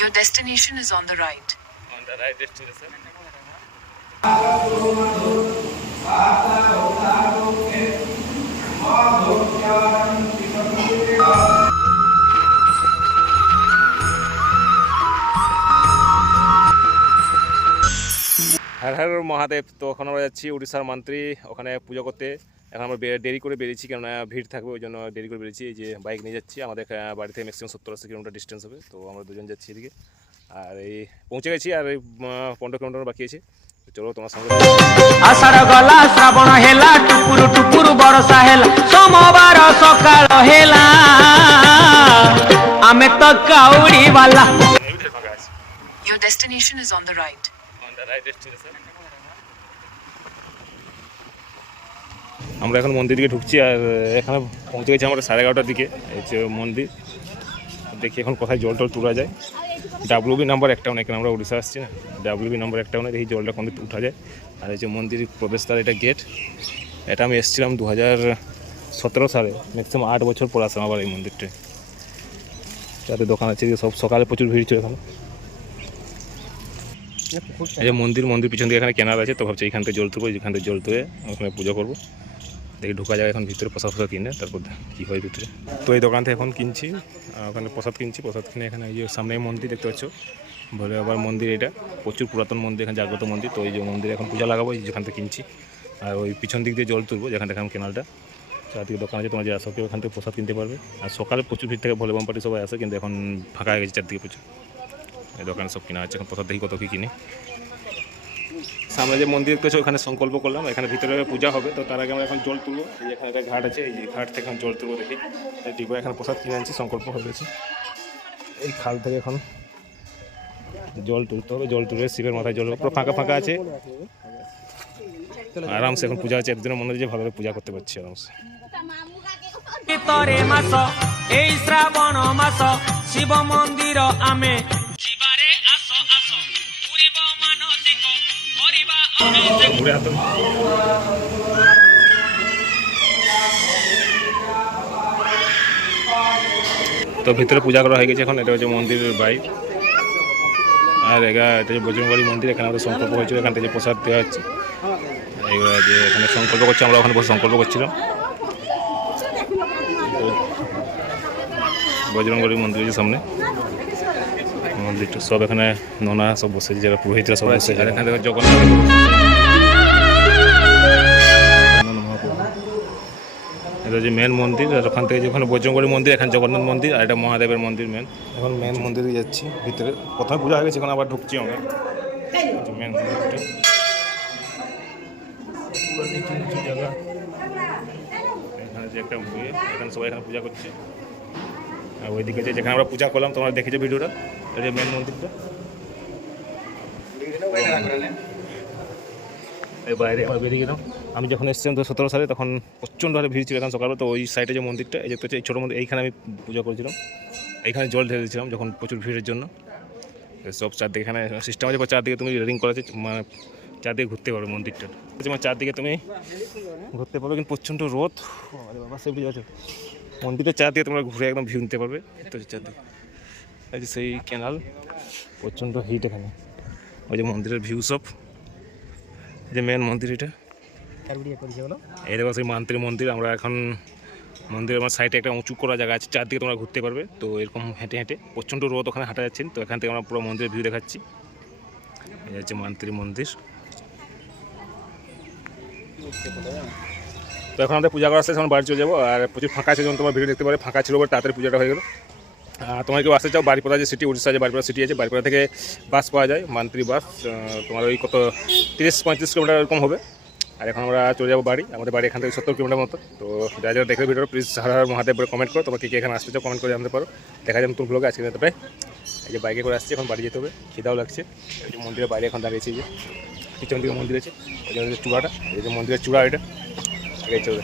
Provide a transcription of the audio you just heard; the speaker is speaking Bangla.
Your destination is on the right. On the right destination. Har Har Mahadev. তো এখন আমরা যাচ্ছি উড়িষ্যার মন্ত্রী ওখানে পুজো করতে। এখন আমরা দেরি করে বেরিয়েছি, কেননা ভিড় থাকবে, ওই জন্য দেরি করে বেরিয়েছি। এই যে বাইক নিয়ে যাচ্ছি, আমাদের বাড়ি থেকে ম্যাক্সিমাম 70-80 কিলোমিটার ডিস্টেন্স হবে। তো আমরা দুজন যাচ্ছি এদিকে, আর এই পৌঁছে গেছি, আর এই 15 কিলোমিটার বাকি আছে। তো চলো তোমার সঙ্গে। আষাঢ় গলা শ্রাবণ হেলা টুকুরু টুকুরু বর্ষা হেলা সোমবার সকাল হেলা আমি তো কাউড়ি বালা। Your destination is on the right. On the right destination. আমরা এখন মন্দির দিকে ঢুকছি, আর এখানে পৌঁছে গেছি আমরা 11:30টার দিকে। এই যে মন্দির, দেখি এখন কোথায় জল টল তোলা যায়। ডাব্লিউবি নাম্বার একটাও নেই, কেন আমরা উড়িষ্যা আসছি না। ডাব্লিউবি নাম্বার একটাও নেই, দেখি জলটা কোন দিকে উঠা যায়। আর এই যে মন্দির প্রবেশদ্বার, এটা গেট। এটা আমি এসেছিলাম 2017 সালে, ম্যাক্সিমাম 8 বছর পর আসলাম আবার এই মন্দিরটা। যাতে দোকান আছে, সব সকালে প্রচুর ভিড় ছিল এখানে। এই যে মন্দির পিছন দিকে এখানে কেনার আছে, তো ভাবছি এখান থেকে জল তুলবো, এখান থেকে জল তুলে ওখানে পুজো করবো। দেখি ঢোকা যায় এখন ভিতরে, প্রসাদ কিনে, তারপর কী হয় ভিতরে। তো এই দোকান থেকে এখন কিনছি, ওখানে প্রসাদ কিনছি। প্রসাদ কিনে এখানে এই যে সামনে মন্দির দেখতে পাচ্ছ, ভোলে বাবার মন্দির। এটা প্রচুর পুরাতন মন্দির, এখানে জাগ্রত মন্দির। তো এই যে মন্দিরে এখন পূজা লাগাবো, যেখান থেকে কিনছি। আর ওই পিছন দিক দিয়ে জল তুলবো, যেখান থেকে কেনালটা। চারদিকে দোকান আছে, তোমার যে আসো কেউ ওখান থেকে প্রসাদ কিনতে পারবে। আর সকালে প্রচুর ভিড় থেকে ভোলে বাম পার্টি সবাই আসে, কিন্তু এখন ফাঁকা হয়ে গেছে চারদিকে প্রচুর। এই দোকানে সব কিনা আছে, এখন প্রসাদ দেখি কত কী কিনে। সামনে যে মন্দির দেখতে হচ্ছে, ওখানে সংকল্প করলাম, এখানে ভিতরে পূজা হবে। তো তার আগে আমরা এখন জল তুলবো। এই এখানে একটা ঘাট আছে, এই ঘাট থেকে এখন জল তুলবো। দেখি ডিবা এখানে প্রসাদ কিনে আনছি, সংকল্প হয়ে গেছে। এই খাল থেকে এখন জল তুলতে হবে। জল তুলে শিবের মাথায় জল, পুরো ফাঁকা ফাঁকা আছে, আরামসে এখন পূজা হচ্ছে। একদিনের মনে হচ্ছে ভালোভাবে পূজা করতে পারছি আরামসে। ভিতরে মাস এই শ্রাবণ মাস শিব মন্দির আমি শিবারে আসো আসো পুরিব মানসিক করিবা ঘুরে আসো। তো ভিতরে পূজা করা হয়ে গেছে এখন। এটা হচ্ছে মন্দিরের বাইর, আর এটা হচ্ছে বজরংবলী মন্দির। এখানে আমাদের সংকল্প হয়েছিল, এখান থেকে প্রসাদ দেওয়া হচ্ছে। এইবার যে এখানে সংকল্প করছি, আমরা ওখানে বসে সংকল্প করছিলাম। বজরংবলী মন্দির হচ্ছে সামনে মন্দিরটা। সব এখানে নোনা সব বসেছে, যারা পুরোহিতরা সব বসেছে। আর এখানে জগন্নাথ, এটা যে মেন মন্দির। আর ওখান থেকে যেখানে বজরংবলী মন্দির, এখানে জগন্নাথ মন্দির, আর এটা মহাদেবের মন্দির মেন। এখন মেন মন্দিরে যাচ্ছি ভিতরে। প্রথমে পূজা হয়ে গেছে, এখন আবার ঢুকছি আমরা মেন মন্দিরটা। জায়গা এখানে যে একটা ভুয়ে, এখানে সবাই এখানে পূজা করছে। আর ওইদিকে যেখানে আমরা পূজা করলাম, তোমরা দেখেছো ভিডিওটা, এটা মেন মন্দিরটা। এই বাইরে আমরা বেরিয়ে গেলাম। আমি যখন এসেছিলাম 2017 সালে, তখন প্রচণ্ড হারে ভিড় ছিল এখানে সকালে। তো ওই সাইডে যে মন্দিরটা, এই যে এই ছোটো মন্দির, এইখানে আমি পূজা করেছিলাম। এইখানে জল ঢেলে দিয়েছিলাম যখন প্রচুর ভিড়ের জন্য। সব চারদিকে এখানে সিস্টেম আছে, চারদিকে তুমি রেডিং করা আছে, মানে চারদিকে ঘুরতে পারবে মন্দিরটা। যেমন চারদিকে তুমি ঘুরতে পারবে, কিন্তু প্রচণ্ড রোদ। বাবা সে বুঝে আছে, মন্দিরের চারদিকে তোমরা ঘুরে একদম ভিউ নিতে পারবে। তো চারদিকে এই যে সেই ক্যানাল, প্রচণ্ড হিট এখানে। ওই যে মন্দিরের ভিউ সব, যে মেন মন্দির এটা। এই দেখো সেই মান্ত্রী মন্দির। আমরা এখন মন্দিরের আমার সাইডে একটা উঁচু করা জায়গা আছে, চারদিকে তোমরা ঘুরতে পারবে। তো এরকম হেঁটে হেঁটে প্রচণ্ড রোদ, ওখানে হাঁটা যাচ্ছেন। তো এখান থেকে আমরা পুরো মন্দিরের ভিউ দেখাচ্ছি। এই হচ্ছে মান্ত্রী মন্দির। তো এখন আমাদের পূজা করা আসছে, এখন বাড়ি চলে যাবো। আর প্রচুর ফাঁকা আছে, যেমন তোমার ভিডিও দেখতে পারে, ফাঁকা ছিল বলে তাড়াতাড়ি পূজাটা হয়ে গেল। তোমার কেউ আসতে চাও, বাড়িপাড়া যে সিটি, উড়িষ্যা যে বাড়িপাড়া সিটি আছে, বাড়িপাড়া থেকে বাস পাওয়া যায়, মান্ত্রী বাস। তোমার ওই কত 30-35 কিলোমিটার এরকম হবে। আর এখন আমরা চলে যাবো বাড়ি। আমাদের বাড়ি এখান থেকে 70 কিলোমিটার মতো। তো যারা যারা দেখবে ভিডিও, প্লিজ হর হর মহাদেব বলে কমেন্ট করো। তোমরা কে এখানে আসতে চাও কমেন্ট করে জানতে পারো। দেখা যায় নতুন ব্লগে আজকে যেতে। এই যে বাইকে করে আসছি, এখন বাড়ি যেতে হবে, খিদাও লাগছে। এই যে মন্দিরের বাইরে এখন দাঁড়িয়েছি, যে পিছন দিকে মন্দির আছে, এই যে চূড়াটা, এই যে মন্দিরের চূড়া, এটা চলে।